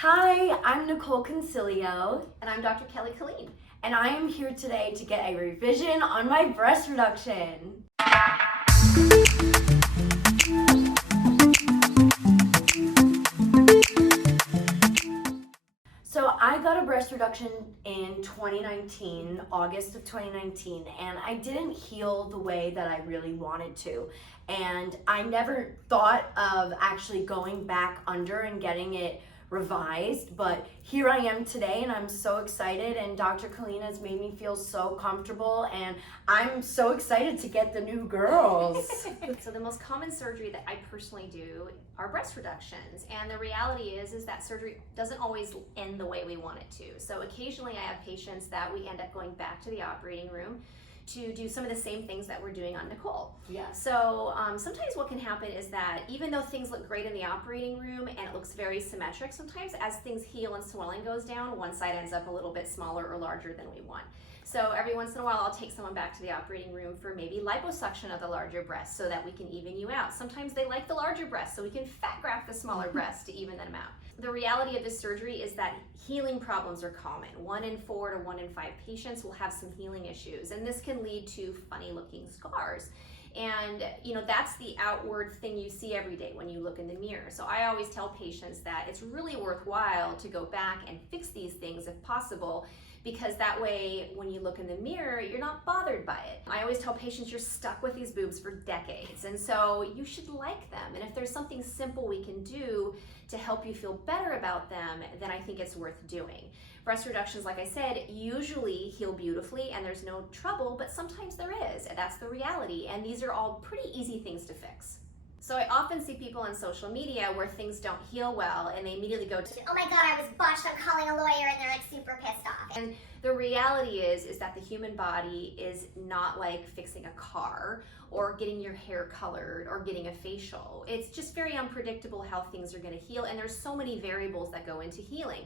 Hi, I'm Nicol Concilio, And I'm Dr. Kelly Killeen. and I am here today to get a revision on my breast reduction. So I got a breast reduction in 2019, August of 2019, and I didn't heal the way that I really wanted to. And I never thought of actually going back under and getting it revised, but here I am today and I'm so excited, and Dr. Killeen has made me feel so comfortable, and I'm so excited to get the new girls. So the most common surgery that I personally do are breast reductions, and the reality is that surgery doesn't always end the way we want it to. So occasionally I have patients that we end up going back to the operating room to do some of the same things that we're doing on Nicol. Yeah. So sometimes what can happen is that even though things look great in the operating room and it looks very symmetric, sometimes as things heal and swelling goes down, one side ends up a little bit smaller or larger than we want. So every once in a while I'll take someone back to the operating room for maybe liposuction of the larger breast so that we can even you out. Sometimes they like the larger breast, so we can fat graft the smaller breast to even them out. The reality of this surgery is that healing problems are common. 1 in 4 to 1 in 5 patients will have some healing issues, and this can lead to funny looking scars. And that's the outward thing you see every day when you look in the mirror. So I always tell patients that it's really worthwhile to go back and fix these things if possible, because that way when you look in the mirror, you're not bothered by it. I always tell patients you're stuck with these boobs for decades, and so you should like them. And if there's something simple we can do to help you feel better about them, then I think it's worth doing. Breast reductions, like I said, usually heal beautifully and there's no trouble, but sometimes there is, and that's the reality. And these are all pretty easy things to fix. So I often see people on social media where things don't heal well and they immediately go to, Oh my god, I was botched, I'm calling a lawyer, and they're like super pissed off. and the reality is that the human body is not like fixing a car or getting your hair colored or getting a facial. It's just very unpredictable how things are going to heal, and there's so many variables that go into healing.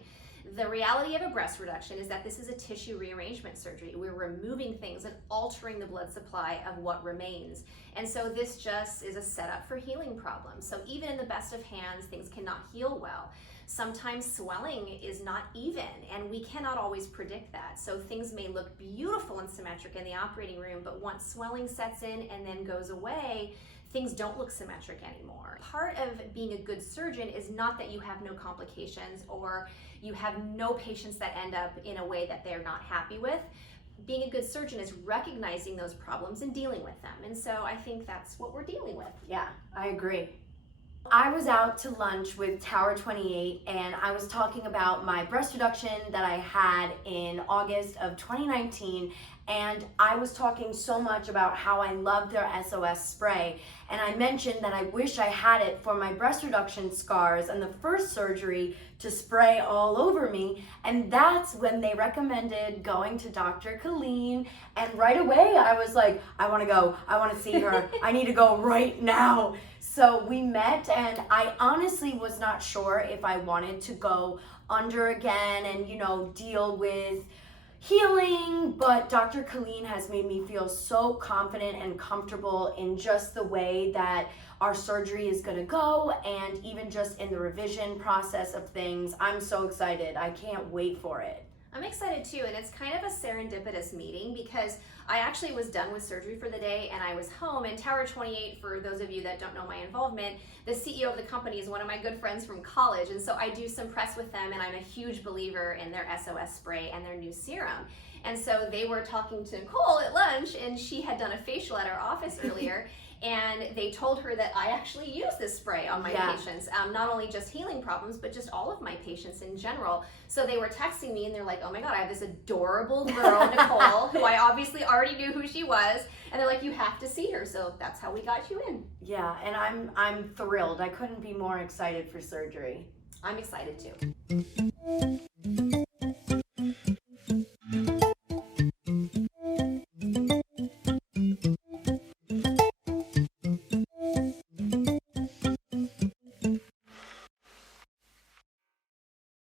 The reality of a breast reduction is that this is a tissue rearrangement surgery. We're removing things and altering the blood supply of what remains. And so this just is a setup for healing problems. So even in the best of hands, things cannot heal well. Sometimes swelling is not even, and we cannot always predict that. So things may look beautiful and symmetric in the operating room, but once swelling sets in and then goes away, things don't look symmetric anymore. Part of being a good surgeon is not that you have no complications or you have no patients that end up in a way that they're not happy with. Being a good surgeon is recognizing those problems and dealing with them. And so I think that's what we're dealing with. Yeah, I agree. I was out to lunch with Tower 28, and I was talking about my breast reduction that I had in August of 2019, and I was talking so much about how I love their SOS spray, and I mentioned that I wish I had it for my breast reduction scars and the first surgery to spray all over me, and that's when they recommended going to Dr. Killeen, and right away I was like, I want to go, I want to see her, I need to go right now. So we met, and I honestly was not sure if I wanted to go under again and, deal with healing, but Dr. Killeen has made me feel so confident and comfortable in just the way that our surgery is gonna go, and even just in the revision process of things. I'm so excited. I can't wait for it. I'm excited too, and it's kind of a serendipitous meeting because I actually was done with surgery for the day and I was home, and Tower 28, for those of you that don't know my involvement, the CEO of the company is one of my good friends from college, and so I do some press with them, and I'm a huge believer in their SOS spray and their new serum. And so they were talking to Nicol at lunch, and she had done a facial at our office earlier, and they told her that I actually use this spray on my patients, not only just healing problems, but just all of my patients in general. So they were texting me and they're like, oh my God, I have this adorable girl, Nicol, who I obviously already knew who she was. And they're like, you have to see her. So that's how we got you in. Yeah, and I'm thrilled. I couldn't be more excited for surgery. I'm excited too.